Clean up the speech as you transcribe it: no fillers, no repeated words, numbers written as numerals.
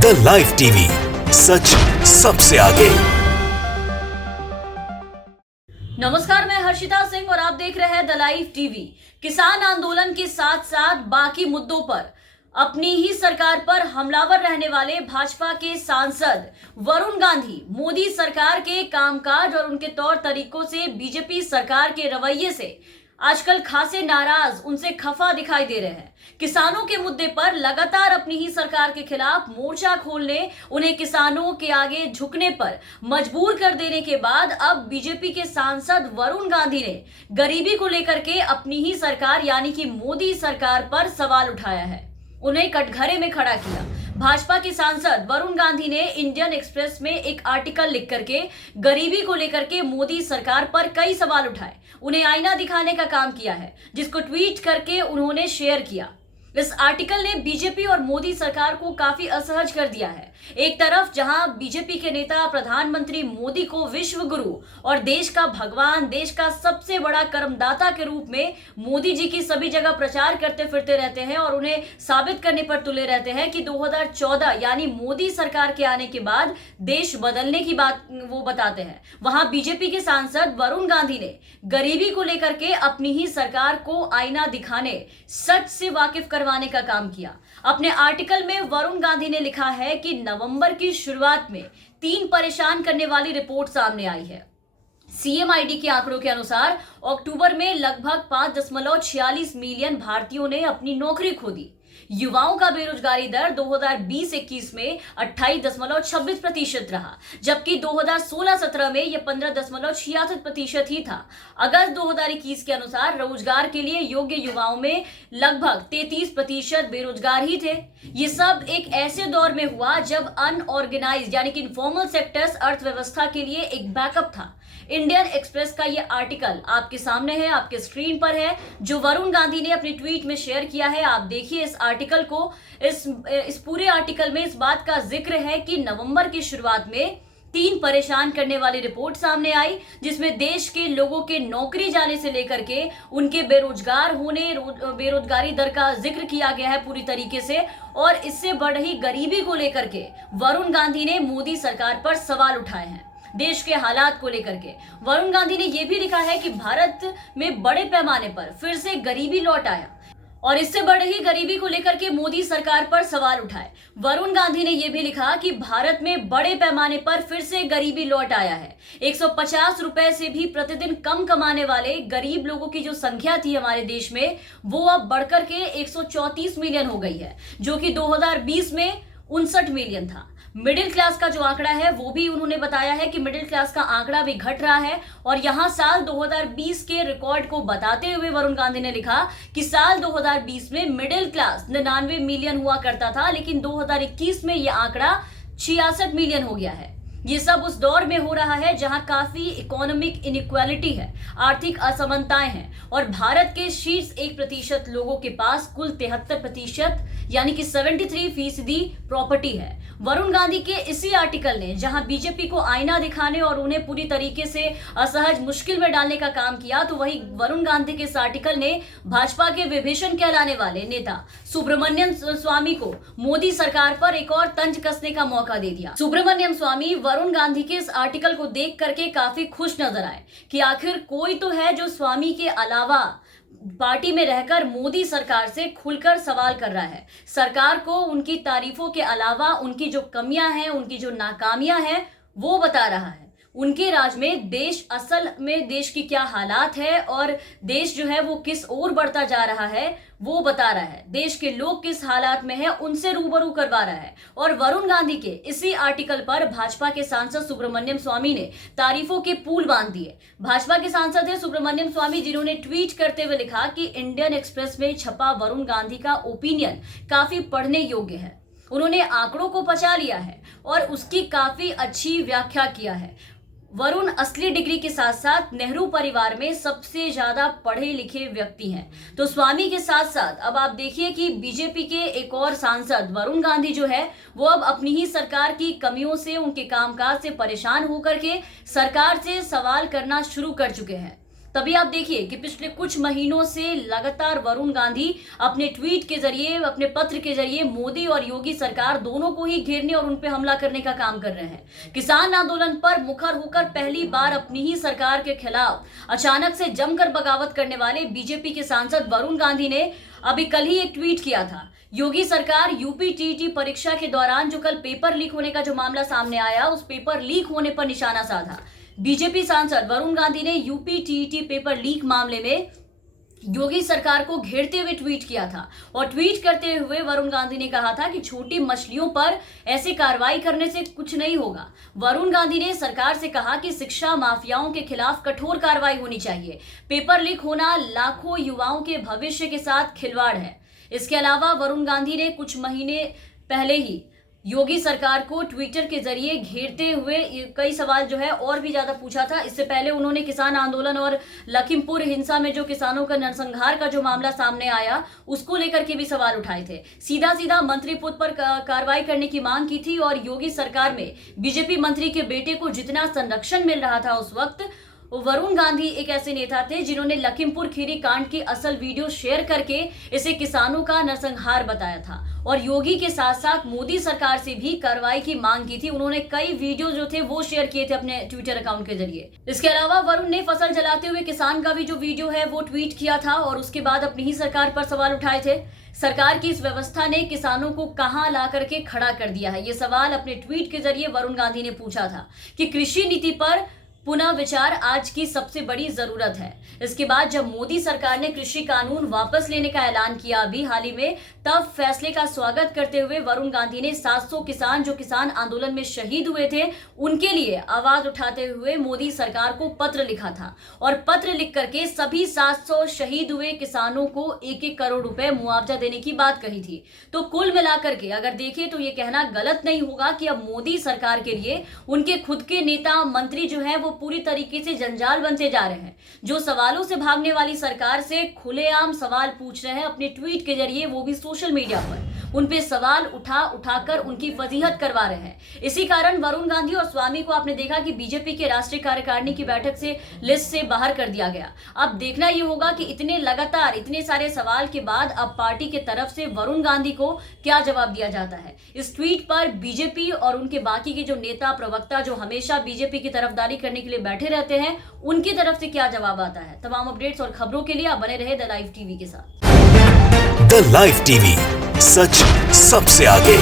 The live TV, सच सबसे आगे। नमस्कार, मैं हर्षिता सिंह और आप देख रहे हैं द लाइव टीवी। किसान आंदोलन के साथ साथ बाकी मुद्दों पर अपनी ही सरकार पर हमलावर रहने वाले भाजपा के सांसद वरुण गांधी मोदी सरकार के कामकाज और उनके तौर तरीकों से, बीजेपी सरकार के रवैये से आजकल खासे नाराज, उनसे खफा दिखाई दे रहे हैं। किसानों के मुद्दे पर लगातार अपनी ही सरकार के खिलाफ मोर्चा खोलने, उन्हें किसानों के आगे झुकने पर मजबूर कर देने के बाद अब बीजेपी के सांसद वरुण गांधी ने गरीबी को लेकर के अपनी ही सरकार यानी कि मोदी सरकार पर सवाल उठाया है, उन्हें कटघरे में खड़ा किया। भाजपा के सांसद वरुण गांधी ने इंडियन एक्सप्रेस में एक आर्टिकल लिख करके गरीबी को लेकर के मोदी सरकार पर कई सवाल उठाए, उन्हें आईना दिखाने का काम किया है, जिसको ट्वीट करके उन्होंने शेयर किया। इस आर्टिकल ने बीजेपी और मोदी सरकार को काफी असहज कर दिया है। एक तरफ जहां बीजेपी के नेता प्रधानमंत्री मोदी को विश्व गुरु और देश का भगवान, देश का सबसे बड़ा कर्मदाता के रूप में मोदी जी की सभी जगह प्रचार करते फिरते रहते हैं और उन्हें साबित करने पर तुले रहते हैं कि 2014 यानी मोदी सरकार के आने के बाद देश बदलने की बात वो बताते हैं, वहां बीजेपी के सांसद वरुण गांधी ने गरीबी को लेकर के अपनी ही सरकार को आईना दिखाने, सच से वाकिफ करवाने का काम किया। अपने आर्टिकल में वरुण गांधी ने लिखा है कि नवंबर की शुरुआत में 3 परेशान करने वाली रिपोर्ट सामने आई है। सीएमआईडी के आंकड़ों के अनुसार अक्टूबर में लगभग 5.46 मिलियन भारतीयों ने अपनी नौकरी खो दी। युवाओं का बेरोजगारी दर 2020-21 में 28.26% रहा, जबकि 2016-17 में यह 15.66% ही था। अगस्त 2021 के अनुसार रोजगार के लिए योग्य युवाओं में लगभग 33% बेरोजगार ही थे। ये सब एक ऐसे दौर में हुआ जब अनऑर्गेनाइज्ड यानी कि इनफॉर्मल सेक्टर्स अर्थव्यवस्था के लिए एक बैकअप था। इंडियन एक्सप्रेस का ये आर्टिकल आपके सामने है, आपके स्क्रीन पर है, जो वरुण गांधी ने अपनी ट्वीट में शेयर किया है। आप देखिए इस आर्टिकल को। इस पूरे आर्टिकल में इस बात का जिक्र है कि नवंबर की शुरुआत में 3 परेशान करने वाली रिपोर्ट सामने आई, जिसमें देश के लोगों के नौकरी जाने से लेकर के उनके बेरोजगार होने, बेरोजगारी दर का जिक्र किया गया है पूरी तरीके से, और इससे बढ़ रही गरीबी को लेकर के वरुण गांधी ने मोदी सरकार पर सवाल उठाए हैं। देश के हालात को लेकर के वरुण गांधी ने यह भी लिखा है कि भारत में बड़े पैमाने पर फिर से गरीबी लौट आया और इससे बढ़ रही गरीबी को लेकर के मोदी सरकार पर सवाल उठाए। वरुण गांधी ने यह भी लिखा कि भारत में बड़े पैमाने पर फिर से गरीबी लौट आया है। 150 रुपए से भी प्रतिदिन कम कमाने वाले गरीब लोगों की जो संख्या थी हमारे देश में, वो अब बढ़कर के 134 मिलियन हो गई है, जो कि 2020 में 59 मिलियन था। मिडिल क्लास का जो आंकड़ा है वो भी उन्होंने बताया है कि मिडिल क्लास का आंकड़ा भी घट रहा है, और यहां साल 2020 के रिकॉर्ड को बताते हुए वरुण गांधी ने लिखा कि साल 2020 में मिडिल क्लास 99 मिलियन हुआ करता था, लेकिन 2021 में यह आंकड़ा 66 मिलियन हो गया है। ये सब उस दौर में हो रहा है जहां काफी इकोनॉमिक इनइक्वालिटी है, आर्थिक असमानताएं हैं, और भारत के शीर्ष 1% लोगों के पास कुल 73% यानी कि 73% प्रॉपर्टी है। वरुण गांधी के इसी आर्टिकल ने जहां बीजेपी को आईना दिखाने और उन्हें पूरी तरीके से असहज मुश्किल में डालने का काम किया, तो वही वरुण गांधी के इस आर्टिकल ने भाजपा के विभीषण कहलाने वाले नेता सुब्रमण्यम स्वामी को मोदी सरकार पर एक और तंज कसने का मौका दे दिया। सुब्रमण्यम स्वामी वरुण गांधी के इस आर्टिकल को देख करके काफी खुश नजर आए कि आखिर कोई तो है जो स्वामी के अलावा पार्टी में रहकर मोदी सरकार से खुलकर सवाल कर रहा है। सरकार को उनकी तारीफों के अलावा उनकी जो कमियां हैं, उनकी जो नाकामियां हैं, वो बता रहा है। उनके राज में देश, असल में देश की क्या हालात है और देश जो है वो किस ओर बढ़ता जा रहा है, वो बता रहा है। देश के लोग किस हालात में है, उनसे रूबरू करवा रहा है। और वरुण गांधी के इसी आर्टिकल पर भाजपा के सांसद सुब्रमण्यम स्वामी ने तारीफों के पुल बांध दिए। भाजपा के सांसद है सुब्रमण्यम स्वामी, जिन्होंने ट्वीट करते हुए लिखा कि इंडियन एक्सप्रेस में छपा वरुण गांधी का ओपिनियन काफी पढ़ने योग्य है। उन्होंने आंकड़ों को पचा लिया है और उसकी काफी अच्छी व्याख्या किया है। वरुण असली डिग्री के साथ साथ नेहरू परिवार में सबसे ज्यादा पढ़े लिखे व्यक्ति हैं। तो स्वामी के साथ साथ अब आप देखिए कि बीजेपी के एक और सांसद वरुण गांधी जो है वो अब अपनी ही सरकार की कमियों से, उनके कामकाज से परेशान होकर के सरकार से सवाल करना शुरू कर चुके हैं। तभी आप देखिए कि पिछले कुछ महीनों से लगातार वरुण गांधी अपने ट्वीट के जरिए, अपने पत्र के जरिए मोदी और योगी सरकार दोनों को ही घेरने और उन पे हमला करने का काम कर रहे हैं। किसान आंदोलन पर मुखर होकर पहली बार अपनी ही सरकार के खिलाफ अचानक से जमकर बगावत करने वाले बीजेपी के सांसद वरुण गांधी ने अभी कल ही एक ट्वीट किया था। योगी सरकार यूपी टीईटी परीक्षा के दौरान जो कल पेपर लीक होने का जो मामला सामने आया, उस पेपर लीक होने पर निशाना साधा। बीजेपी सांसद वरुण गांधी ने यूपी टीईटी पेपर लीक मामले में योगी सरकार को घेरते हुए ट्वीट किया था और ट्वीट करते हुए वरुण गांधी ने कहा था कि छोटी मछलियों पर ऐसी कार्रवाई करने से कुछ नहीं होगा। वरुण गांधी ने सरकार से कहा कि शिक्षा माफियाओं के खिलाफ कठोर कार्रवाई होनी चाहिए। पेपर लीक होना लाखों युवाओं के भविष्य के साथ खिलवाड़ है। इसके अलावा वरुण गांधी ने कुछ महीने पहले ही योगी सरकार को ट्विटर के जरिए घेरते हुए कई सवाल जो है और भी ज्यादा पूछा था। इससे पहले उन्होंने किसान आंदोलन और लखीमपुर हिंसा में जो किसानों का नरसंहार का जो मामला सामने आया, उसको लेकर के भी सवाल उठाए थे। सीधा सीधा मंत्री पद पर कार्रवाई करने की मांग की थी और योगी सरकार में बीजेपी मंत्री के बेटे को जितना संरक्षण मिल रहा था उस वक्त, वरुण गांधी एक ऐसे नेता थे जिन्होंने लखीमपुर खीरी कांड की असल वीडियो शेयर करके इसे किसानों का नरसंहार बताया था और योगी के साथ साथ मोदी सरकार से भी कार्रवाई की मांग की थी। उन्होंने कई वीडियो जो थे वो शेयर किए थे अपने ट्विटर अकाउंट के जरिए। इसके अलावा वरुण ने फसल जलाते हुए किसान का भी जो वीडियो है वो ट्वीट किया था और उसके बाद अपनी ही सरकार पर सवाल उठाए थे। सरकार की इस व्यवस्था ने किसानों को कहां ला करके खड़ा कर दिया है, ये सवाल अपने ट्वीट के जरिए वरुण गांधी ने पूछा था कि कृषि नीति पर पुनः विचार आज की सबसे बड़ी जरूरत है। इसके बाद जब मोदी सरकार ने कृषि कानून वापस लेने का ऐलान किया अभी हाल ही में, तब फैसले का स्वागत करते हुए वरुण गांधी ने 700 किसान जो किसान आंदोलन में शहीद हुए थे उनके लिए आवाज उठाते हुए मोदी सरकार को पत्र लिखा था और पत्र लिख करके सभी 700 शहीद हुए किसानों को 1-1 करोड़ रुपए मुआवजा देने की बात कही थी। तो कुल मिलाकर के अगर देखें तो ये कहना गलत नहीं होगा कि अब मोदी सरकार के लिए उनके खुद के नेता मंत्री जो है वो पूरी तरीके से जंजाल बनते जा रहे हैं। जो सवालों से भागने वाली सरकार से खुलेआम सवाल पूछ रहे हैं अपने ट्वीट के जरिए, वो भी सोशल मीडिया पर उन पे सवाल उठाकर उनकी फजीहत करवा रहे हैं। इसी कारण वरुण गांधी और स्वामी को आपने देखा कि बीजेपी के राष्ट्रीय कार्यकारिणी की बैठक से लिस्ट से बाहर कर दिया गया। अब देखना ये होगा कि इतने सारे सवाल के बाद अब पार्टी के तरफ से वरुण गांधी को क्या जवाब दिया जाता है। इस ट्वीट पर बीजेपी और उनके बाकी के जो नेता प्रवक्ता जो हमेशा बीजेपी की तरफदारी करने के लिए बैठे रहते हैं, उनकी तरफ से क्या जवाब आता है। तमाम अपडेट्स और खबरों के लिए आप बने रहे द लाइव टीवी के साथ। द लाइव टीवी, सच सबसे आगे।